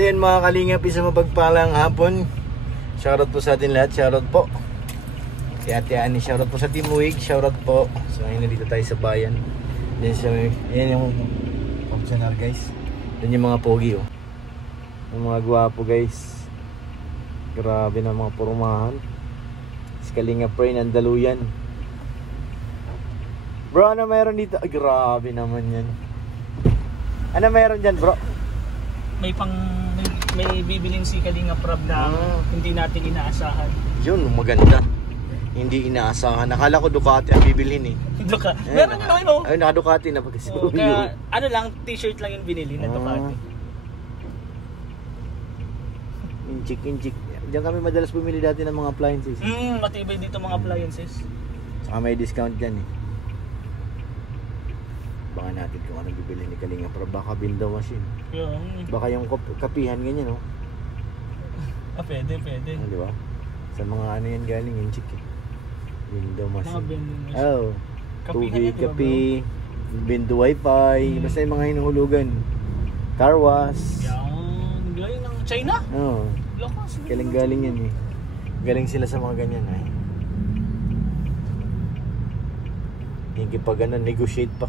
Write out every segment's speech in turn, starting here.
So yan mga kalingap, isang mapagpalang hapon. Shoutout po sa atin lahat, shoutout po. Si Ate Ani, shoutout po sa Team Uwig, shoutout po. So ngayon nandito tayo sa bayan. Yan yung optional guys. Yan yung mga pogi oh. Yung mga gwapo guys. Grabe na mga purumahan. Si Kalingap Ray nandaluyan. Bro, ano meron dito? Ay, grabe naman yan. Ano meron dyan bro? May bibiling si Kalingap Rab na hindi natin inaasahan. Yun, maganda. Hindi inaasahan. Nakala ko Ducati ang bibilhin eh. Ducati. Meron nga naman oh. Ay, naka Ducati na pagkasi. Kaya ano lang, t-shirt lang yung binili na Ducati. Inchik. Diyan kami madalas bumili dati ng mga appliances. Matibay dito mga appliances. Saka may discount dyan eh. Baka natin kung ano bibili ni Kalingap Rab. Baka window machine. Baka yung kapihan ganyan oh. Pwede. Di ba? Sa mga ano yan galing yung chick eh. Window machine. Mga vending machine. Oh. Tubig, Diba, kape, window wifi, basta yung mga hinuhulugan. Car wash. Yan. Galing ng China? Oo. Lakas. Galing yan eh. Galing sila sa mga ganyan eh. Hindi pa ganun, negotiate pa.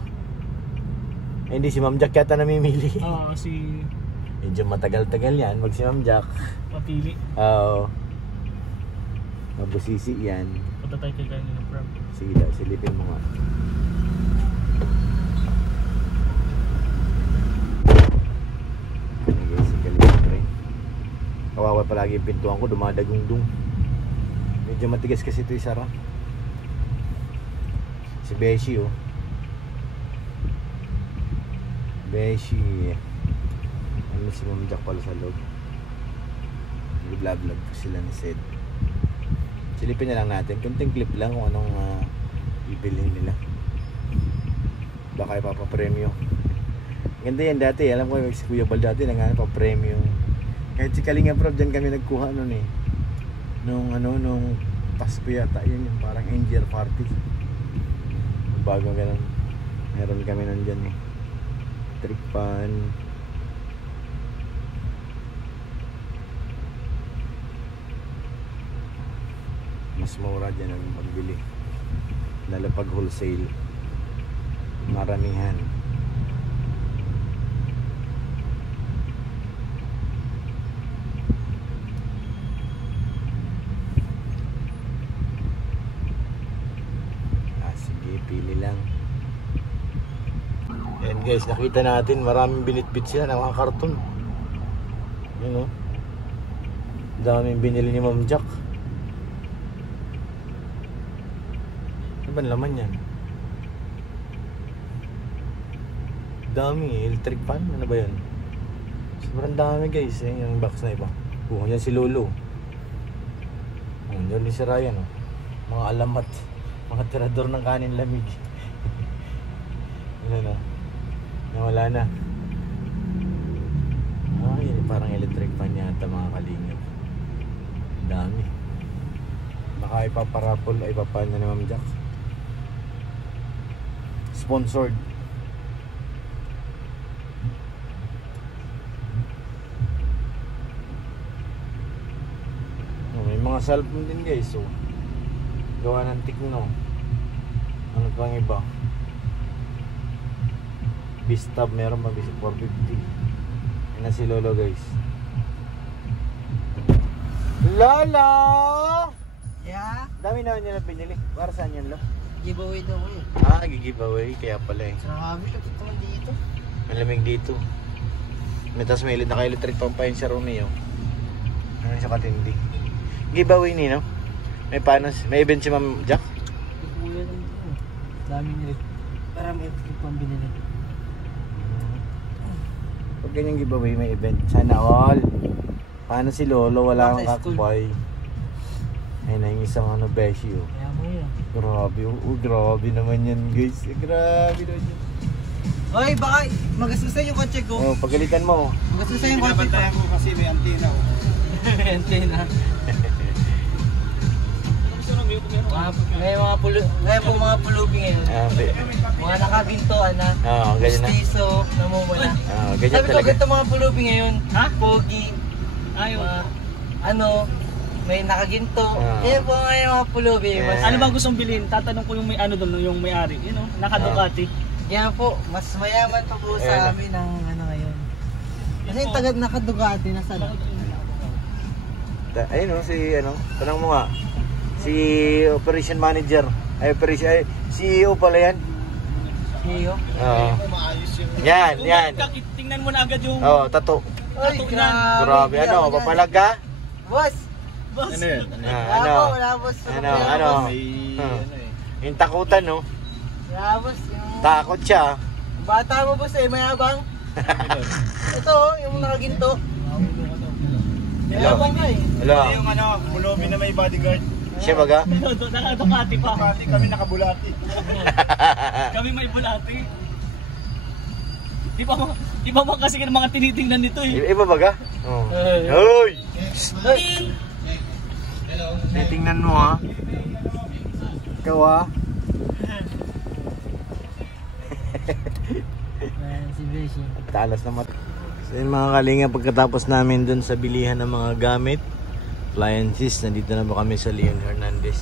Eh, hindi si Ma'am Jack yata namimili. Si... Medyo matagal-tagal yan, wag si Ma'am Jack. Mapili. Oo. Mabusisi yan. Punta tayo kay Kalingap Rab. Sige, silipin mo nga. Ano guys, si Kalingap Ray. Kawawa palagi yung pintuan ko, dumadagundong. Medyo matigas kasi ito isara. Si Beshi oh. Beshi. Ano si Ma'am Jack pala sa loob. Vlog ko sila ni Sed. Silipin na lang natin. Kunting clip lang kung anong ibilhin nila. Baka ipapapremyo. Ganda yan dati. Alam ko si Kuya Bal dati nanganap pa premyo. Kahit si Kalingap Rab dyan kami nagkuha nun eh. Nung Pasko yata. Yun yung parang Angel Party. Bago ganun. Meron kami nun dyan eh. Trick pan. Mas mura dyan ang pagbili. Lalo pag wholesale. Maramihan. Sige, pili lang. Ayan guys, nakita natin maraming binitbit sila ng mga karton. Yun o. Daming binili ni Ma'am Jack. Ano ba laman yan? Dami eh, electric fan. Ano ba yun? Sobrang dami guys. Ayan yung box na iba. Yan si Lolo. Yan din si Ryan oh. Mga alamat. Mga tirador ng kanin lamig. Ano na? Nawala na. Yan parang electric fan yata mga Kalingap. Dami. Baka ipaparapol ay ipapan na ni Ma'am Jack. Sponsored. May mga cellphone din guys. So, gawa ng Tecno. Ano pang iba? Bistab meron mabisa 450. Yan na si Lolo guys. Lolo! Yeah? Dami naman yan na pinili. Para saan yan lo? Giveaway daw eh. Giveaway. Kaya pala eh. Grabe, lapit naman dito. Malamig dito. Tapos may naka-electric pump pa yun sa Romeo. Ano siya katindi. Giveaway ni no? May panos. May event si Ma'am Jack? Kuya lang dito. Daming parang electric pang binili. Pag ganyang giveaway may event. Sana all. Paano si Lolo? Wala akong kakbay. Ayun na yung isang beshi oh. Kaya mo yun. Grabe oh. Grabe naman yan guys. Grabe naman yan. Oy, baka magastusan yung kotse ko. Oh, pagalitan mo. Magastusan yung kotse ko. Binabantayan ko kasi may antena oh. Antena. Ngayon po mga pulubi ngayon. Mga nakagintoan na. Oo, ganyan na. Pustiso, namumula. Oo, ganyan Sabi ko, talaga. ganito mga pulubi ngayon. Ha? Pogi. Ayaw. May nakaginto. Ah. Yan po ngayon mga pulubi. Yeah. Mas, Ano bang gustong bilhin? Tatanong ko yung may ano doon, yung may-ari. You know, naka-Ducati. yan po, mas mayaman pa po Ayan. sa amin ang ano ngayon. Kasi yung tagad nakadugati na sana. Ayun o, tanong mo nga. Si operation manager. CEO pala yan. Iyo. Oo. Yan. Tingnan mo na agad yung... Oo, tato. Ay, Grabe, papalag ka? Boss! Boss. Ano yun? Wala boss. Yung takutan, no? Wala boss. Takot siya. Bata mo boss mayabang. Ito yung nakaginto. Mayabang nga eh. Hello. Yung pulubi na may bodyguard. Siya baga? Naka-Ducati pa. Pati kami nakabulati. Kami may bulati. Di ba kasi ng mga tinitingnan nito eh. Iba baga? Oo. Hoy! Titingnan mo ha. Ikaw ha. Si Beshi. Talas na mata. So yun mga kalinga, pagkatapos namin dun sa bilihan ng mga gamit, appliances, nandito na po kami sa Leon Hernandez.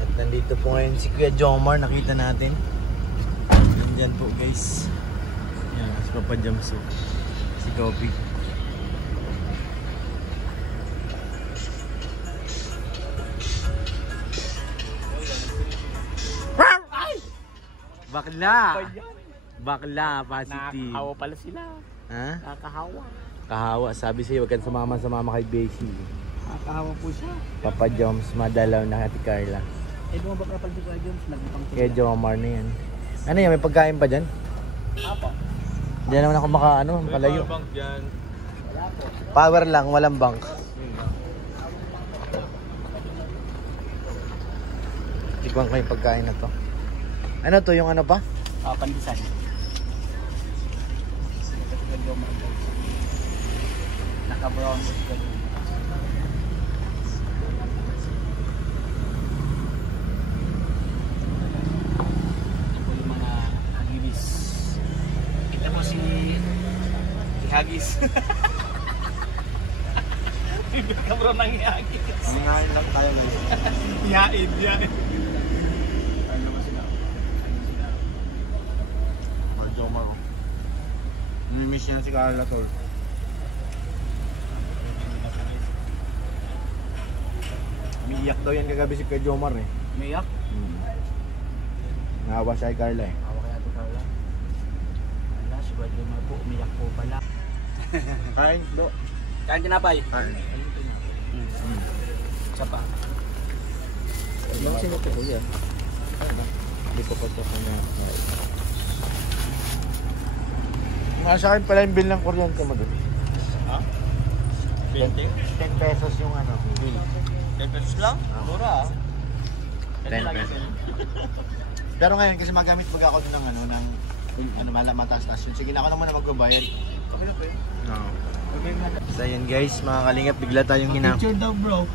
At nandito po ngayon si Kuya Jomar, nakita natin. Nandyan po guys. Yan, si Papa Jamso. Si Gopi. Bakla, positive. Nakakahawa pala sila. Ha? Nakakahawa. Kahawa, sabi sa'yo, wag kang sumama kay Beshi. Nakakahawa po siya. Papa Joms, madalaw na Ate Carla. Eh, bumaba ka pala si Kuya Jones. Nagpang Kaya Jomar na yan. Ano yan, may pagkain pa dyan? Apo. Diyan naman ako makalayo. Bank dyan. Power lang, walang bank. Tikwan ko yung pagkain na to. Ano to, yung ano pa? Pandisan. Naka-brown. Ito yung mga hagiwis. Kita mo si Hagis. Naka-brown ng Hagis. Mangain lang tayo guys. Yain. Ano naman sila? Jomar. Namimiss niya si Carla Tol. Umiiyak daw yan kagabi si Kuya Jomar eh. Umiyak? Nahawa siya kay Carla eh. Awa kaya ito Carla. Wala, si Kuya Jomar po. Umiyak po pala. Kain, do. Kain tinapay. Kain. Isa pa. Ibang sinuto ko yan. Hindi ko pa ito kanya. Nasa akin pala yung bill ng kuryente mo doon. Ha? 10 pesos yung ano, bill. 10 pesos lang? Mura 10 pesos. Pero ngayon kasi magamit pag ako ng mataas-taas yun. Sige na ako naman na magbabayad. Okay na po yun. Oo. So yun guys, mga kalingap, bigla tayong Picture daw bro.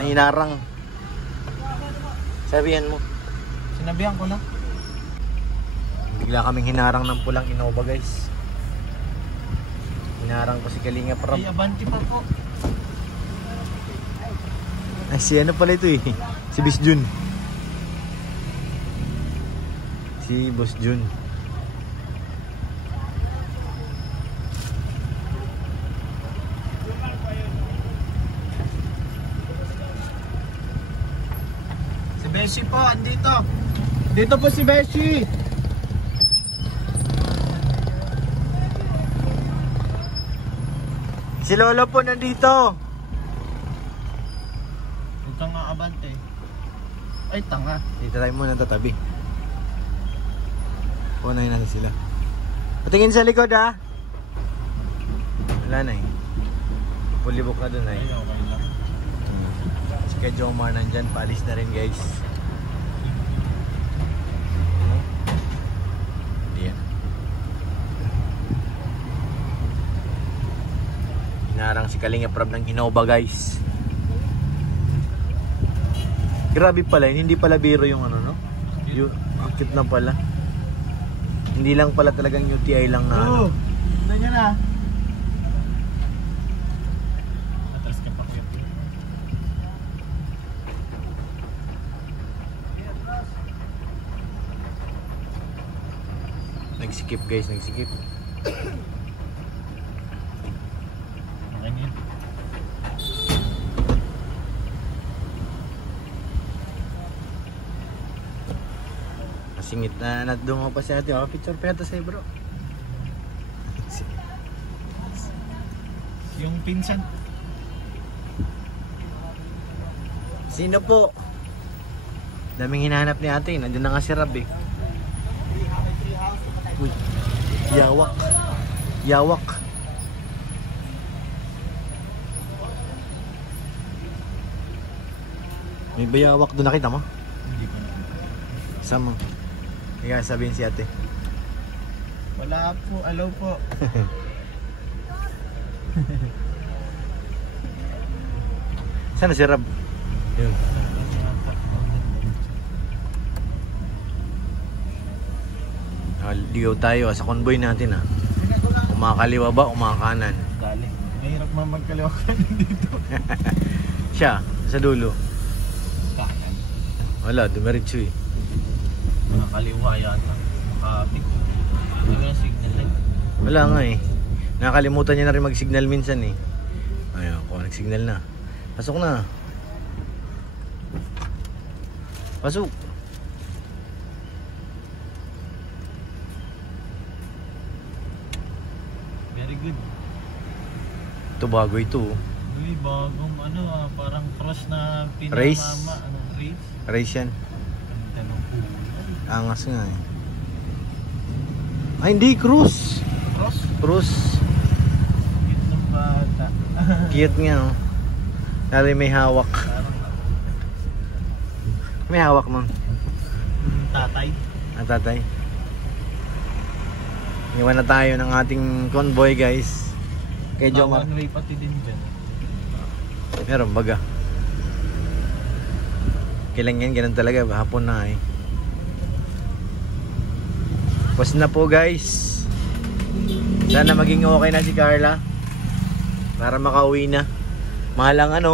hinarang. Sabihan mo. Sinabihan ko na. Bigla kaming hinarang ng pulang Innova guys. Hinarang ko si Kalingap Rob. Ay, abanti pa po. Ay, si ano pala ito eh. Si Bis Jun. Si Boss Jun. Si Beshi po, andito. Dito po si Beshi. Si Lolo po nandito. Ito nga abante. Ay, tanga. Dito tayo muna tatabi. Punayin natin sila. Patingin sa likod ha. Wala na eh. Pulibok na dun eh. Si Kuya Jomar nandyan. Paalis na rin guys. Ayan. Hinarang si Kalingap Rob ng Innova guys. Grabe pala yun, hindi pala biro yung ano, no? Yung cute lang pala. Hindi lang pala talagang UTI lang na ano. Tignan nyo na. Atras ka pa kuya. Nagsikip guys, nagsikip. Okay niya. Masingit na nadungo pa si ate. Oh, picture pa yata sa'yo bro. Yung pinsan. Sino po? Daming hinahanap ni ate. Nandiyan na nga si Rab eh. Uy, yawak. Yawak. May bayawak doon, nakita mo? Hindi ko na. Sama. Ika sabihin si ate. Wala po, alaw po. Sana si Rab? Yun. Ligaw tayo sa convoy natin ah. Umakaliwa ba, umakanan? Dali. Mahirap man magkaliwa ka dito. Siya, sa dulo. Kanan. Wala, dumiretso eh. Nakaliwa yata. Makapit. Ano yung signal light? Wala nga eh. Nakakalimutan niya na rin mag-signal minsan eh. Ayun, ako nag-signal na. Pasok na. Pasok. Very good. Ito bago ito. Uy, bagong ano parang cross na pinamama. Race? Ano, race? Race yan. Ganda ng kulay. Angas nga eh. Ay hindi, cruise. Cross? Cruise. Cute ng bata. Cute nga oh. Dari may hawak. Parang May hawak man. tatay. Ang tatay. Iwan na tayo ng ating convoy guys. Kay Jomar. One way pati din dyan. Meron baga. Kailan yan, ganun talaga. Hapon na eh. Pause na po guys. Sana maging okay na si Carla. Para makauwi na. Mahal ang ano.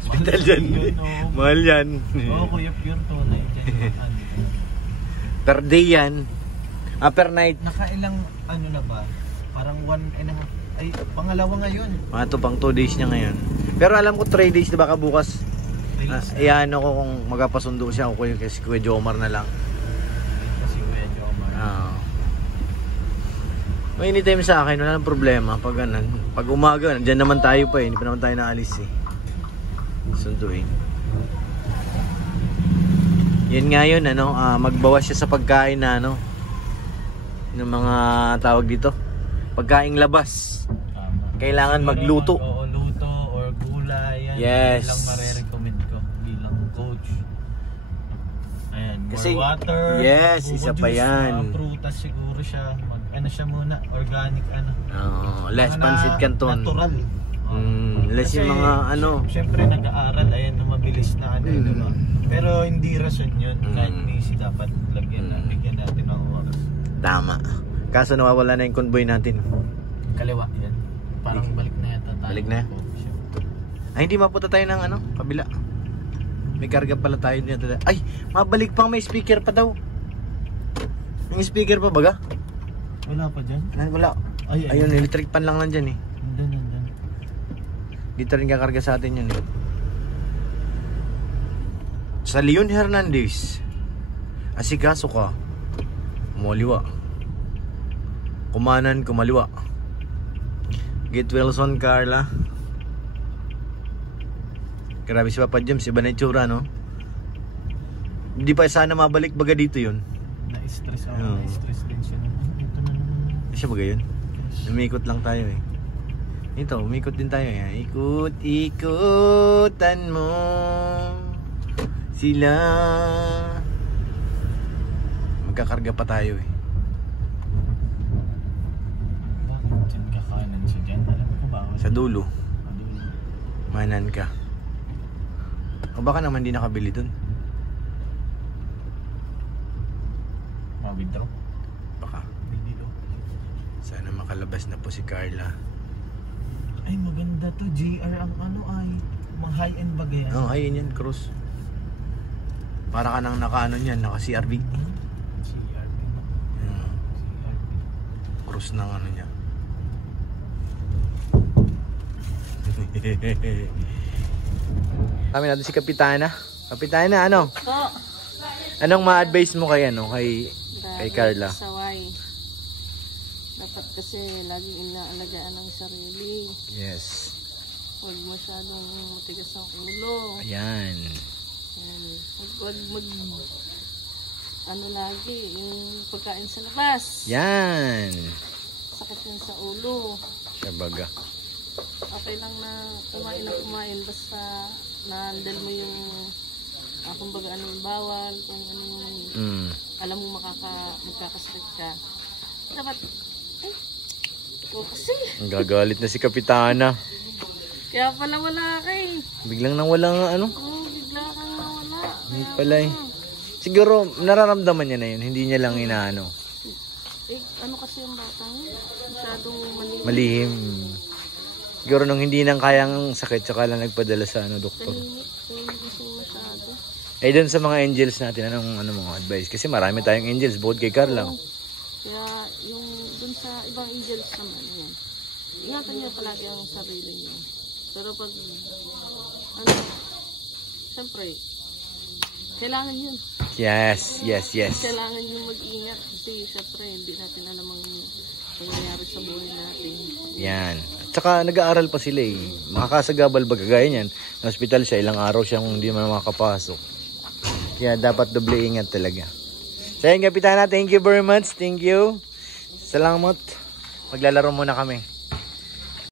Hospital dyan. Mahal yan. Oo, Kuya Pure tunay dyan. Per day yan. Per night. Nakailang ano na ba? Parang 1 and a half. Ay, pangalawa ngayon. Mga to pang 2 days niya ngayon. Pero alam ko 3 days na baka bukas. Iyan ako kung magpapasundo siya ako kasi Kuya Jomar na lang. Kasi Kuya Jomar. May anytime sa akin, wala nang problema pag ganun. Pag umaga, dyan naman tayo pa eh. Hindi pa naman tayo naalis eh. Sunduin. Yun nga yun, ano, magbawas siya sa pagkain na ano, ng mga tawag dito. Pagkaing labas. Tama. Kailangan magluto. Oo, luto or gulay. Yan. Yes. Yan lang marirecommend ko bilang coach. Ayan, more Kasi- water. yes, buko isa pa juice, yan. mga prutas siguro siya. Ano siya muna, organic ano. Less Mga pancit canton. Natural. Less yung mga ano. Siyempre nag-aaral, ayan na mabilis na ano, diba? Pero hindi rason yun. Kahit busy dapat lagyan na, bigyan natin ng oras. Tama. Kaso nawawala na yung convoy natin. Kaliwa yan. Parang balik na yata tayo. Balik na? Ay, hindi mapunta tayo ng ano, kabila. May karga pala tayo dito. Ay, mabalik pang may speaker pa daw. Yung speaker pa baga? Wala pa dyan? Wala. Ay, Ayun, electric pan lang nandyan eh. Nandun. Dito rin kakarga sa atin yun eh. Sa Leon Hernandez, asikaso ka, kumaliwa. Kumanan, kumaliwa. Get Wilson, Carla. Grabe si Papa James, iba na yung tsura, no? Hindi pa sana mabalik baga dito yun. Na-stress ako. Oo. Na-stress din siya. Ito na naman. Hindi siya baga yun. Umikot lang tayo eh. Ito, umikot din tayo eh. Ikot-ikutan mo sila. Magkakarga pa tayo eh. Bakit dyan kakanan siya dyan? Alam ko ba? Sa dulo, Dulo. manan ka. O baka naman di nakabili dun. Ma-withdraw. Baka. Hindi daw. Sana makalabas na po si Carla. Ay, maganda to. JR ang ano ay. Mga high-end bagay. Oh, ayun yan, Cruz. Para ka nang naka-ano niyan, naka-CRV. CRV. Yeah. CRV. Cruz ng ano niya. Kami natin si Kapitana. Kapitana, ano? Po. Anong ma-advise mo kay ano, kay Carla? Saway. Dapat kasi laging inaalagaan ang sarili. Yes. Huwag masyadong matigas ang ulo. Ayan. Yan. Huwag ano lagi, yung pagkain sa labas. Yan. Sakit yan sa ulo. Sabaga. Okay lang na kumain basta na-handle mo yung kumbaga ano yung bawal, kung ano yung alam mo magkakasakit ka. Dapat ikaw kasi. Ang gagalit na si Kapitana. Kaya pala wala ka eh. Biglang nawala nga ano. Oo, bigla kang nawala. Hindi pala eh. Siguro nararamdaman niya na yun. Hindi niya lang inaano. Eh, ano kasi yung batang masyadong Malihim. Siguro nung hindi nang kayang sakit, saka lang nagpadala sa ano, doktor. tahimik kasi masyado. Eh doon sa mga angels natin, anong mo advice? Kasi marami tayong angels, bukod kay Carla. Kaya yung dun sa ibang angels naman, ayan. Ingatan niyo palagi ang sarili niyo. Pero pag, ano, siyempre, kailangan yun. Yes. Kailangan nyo mag-ingat kasi syempre hindi natin alam ang nangyayari sa buhay natin. Yan. At saka nag-aaral pa sila eh. Makakasagabal ba kagaya niyan? Sa hospital siya, ilang araw siyang hindi man makakapasok. Kaya dapat doble ingat talaga. So yun, Kapitana, thank you very much. Thank you. Salamat. Maglalaro muna kami.